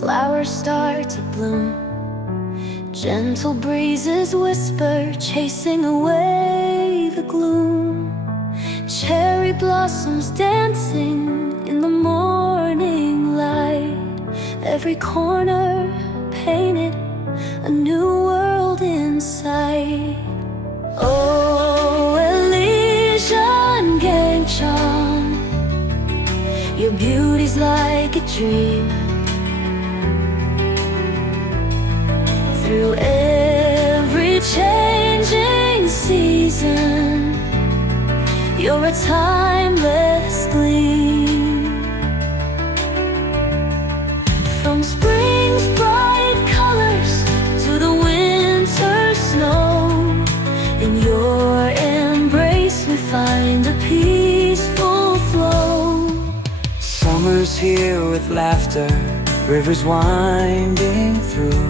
flowers start to bloom. Gentle breezes whisper, chasing away the gloom. Cherry blossoms dancing in the morning light. Every corner painted, a new world in sight. Oh, Elysian Gangchon, your beauty's like a dream. Through every changing season, you're a timeless gleam. From spring's bright colors to the winter's snow, in your embrace we find a peaceful flow. Summer's here with laughter, rivers winding through.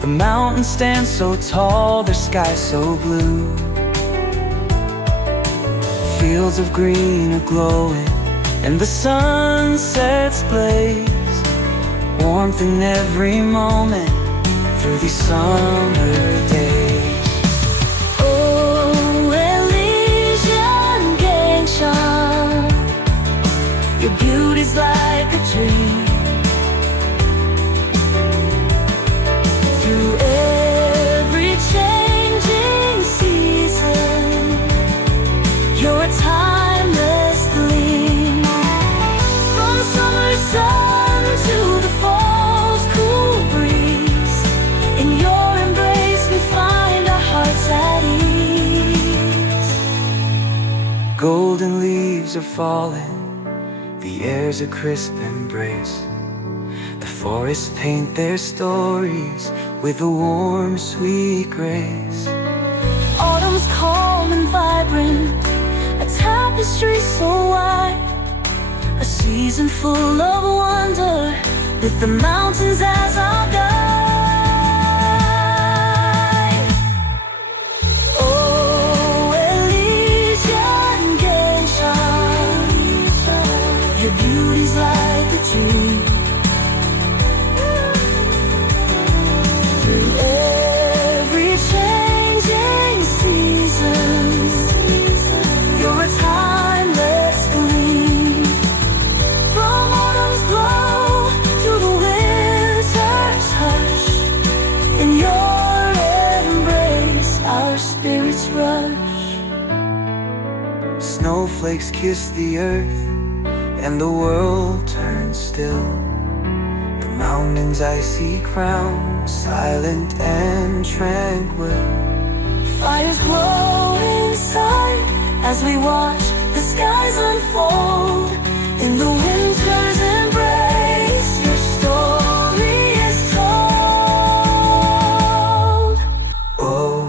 The mountains stand so tall, their sky so blue. Fields of green are glowing, and the sunsets blaze. Warmth in every moment through these summer days. Oh, Elysian Gangchon, your beauty's like a dream. Through every changing season, you're a timeless gleam. From summer's sun to the fall's cool breeze, in your embrace we find our hearts at ease. Golden leaves are falling, the air's a crisp embrace. The forests paint their stories with a warm, sweet grace. Autumn's calm and vibrant, a tapestry so wide, a season full of wonder, with the mountains as our guide. Oh, Elysian Gangchon, your beauty's like a dream. Through every changing season, you're a timeless gleam. From autumn's glow to the winter's hush, in your embrace our spirits rush. Snowflakes kiss the earth, and the world turns still. The mountain's icy crown, silent and tranquil. Fires glow inside as we watch the skies unfold. In the winter's embrace, your story is told. Oh,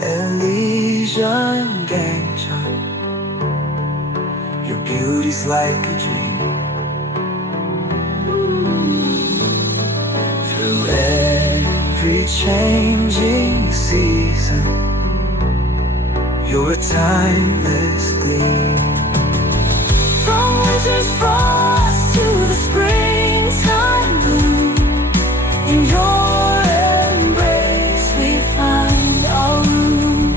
Elysian Gangchon, your beauty's like a dream. Through every changing season, you're a timeless gleam. From winter's frost to the springtime bloom, in your embrace we find our room.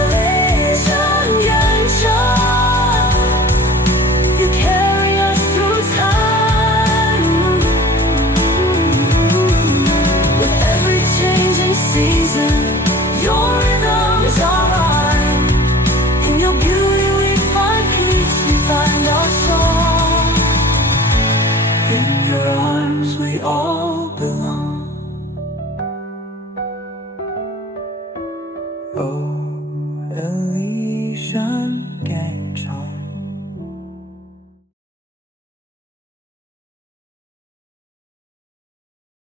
Elysian Gangchon, you carry us through time. With every changing season, your rhythms are mine. In your beauty we find peace, we find our song. In your arms we all belong. Oh, Elysian